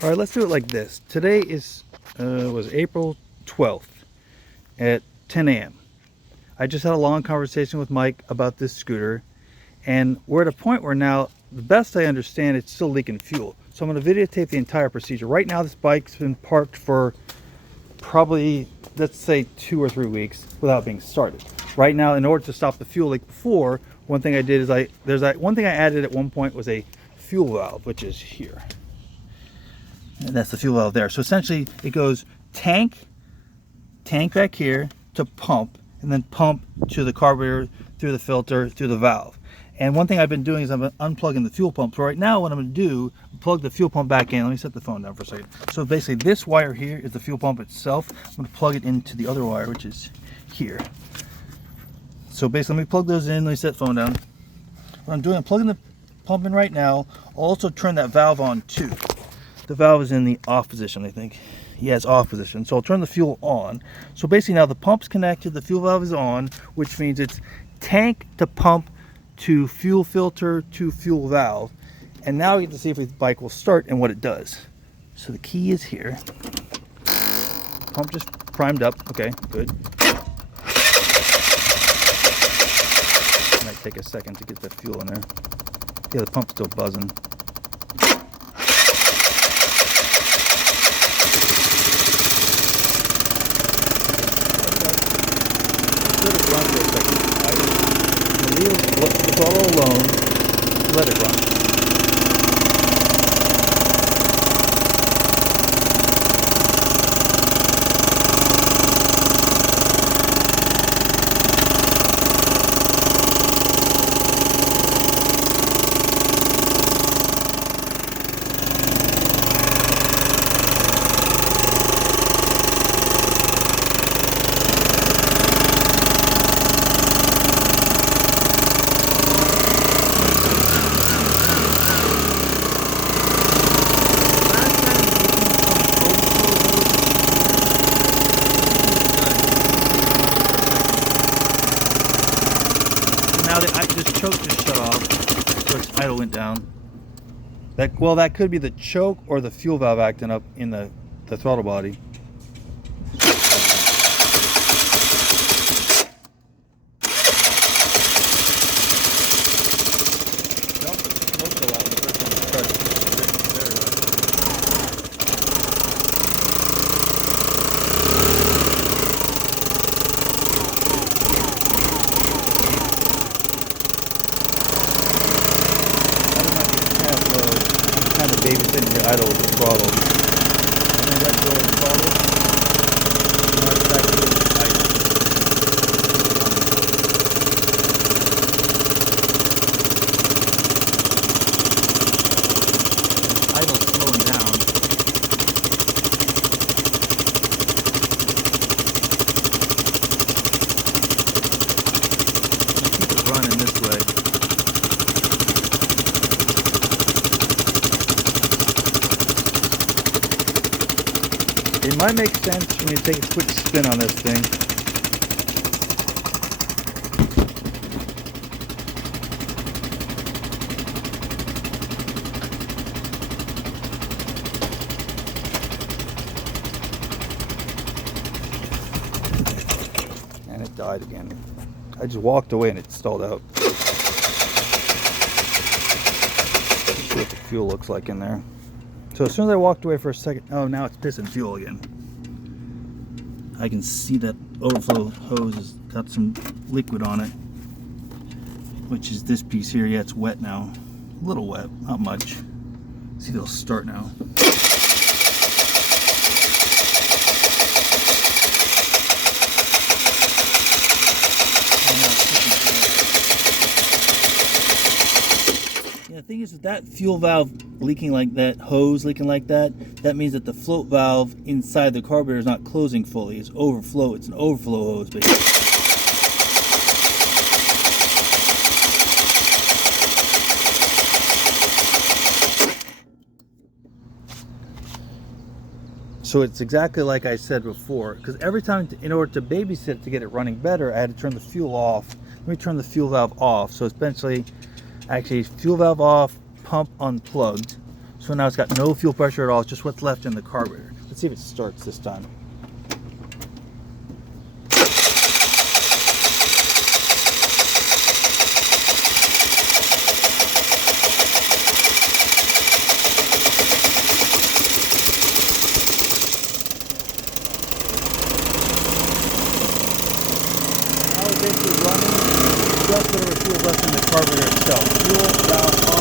All right, let's do it like this. Today is was April 12th at 10 a.m. I just had a long conversation with Mike about this scooter, and we're at a point where now, the best I understand, it's still leaking fuel. So I'm going to videotape the entire procedure. Right now, this bike's been parked for probably, let's say, 2 or 3 weeks without being started. Right now, in order to stop the fuel leak before, one thing I did is one thing I added at one point was a fuel valve, which is here. And that's the fuel valve there. So essentially it goes tank back here to pump, and then pump to the carburetor through the filter through the valve. And one thing I've been doing is I'm unplugging the fuel pump. So right now what I'm going to do, plug the fuel pump back in. Let me set the phone down for a second. So basically this wire here is the fuel pump itself. I'm going to plug it into the other wire, which is here. So basically let me plug those in. Let me set the phone down. What I'm doing, I'm plugging the pump in right now. I'll also turn that valve on too. The valve is in the off position, I think. Yeah, it's off position. So I'll turn the fuel on. So basically now the pump's connected, the fuel valve is on, which means it's tank to pump to fuel filter to fuel valve. And now we get to see if the bike will start and what it does. So the key is here. Pump just primed up. Okay, good. Might take a second to get the fuel in there. Yeah, the pump's still buzzing. Run for a second. The wheels, the throttle alone, let it run. Now this choke just shut off, so its idle went down. That could be the choke or the fuel valve acting up in the throttle body. Kind of babysitting the idle with the throttle. And then let go of the throttle. Now it's back to the idle. Idle's slowing down. Keep it running this way. It might make sense for me to take a quick spin on this thing. And it died again. I just walked away and it stalled out. Let's see what the fuel looks like in there. So as soon as I walked away for a second, oh, now it's pissing fuel again. I can see that overflow hose has got some liquid on it, which is this piece here. Yeah, it's wet now. A little wet, not much. Let's see if it'll start now. The thing is that fuel valve leaking like that, hose leaking like that, that means that the float valve inside the carburetor is not closing fully. It's overflow. It's an overflow hose, basically. So it's exactly like I said before, because every time, in order to babysit to get it running better, I had to turn the fuel off. Let me turn the fuel valve off. So essentially, actually, fuel valve off, pump unplugged. So So now it's got no fuel pressure at all, it's just what's left in the carburetor. Let's see if it starts this time. Now we're basically running just whatever fuel left in the carburetor itself. Fuel, valve,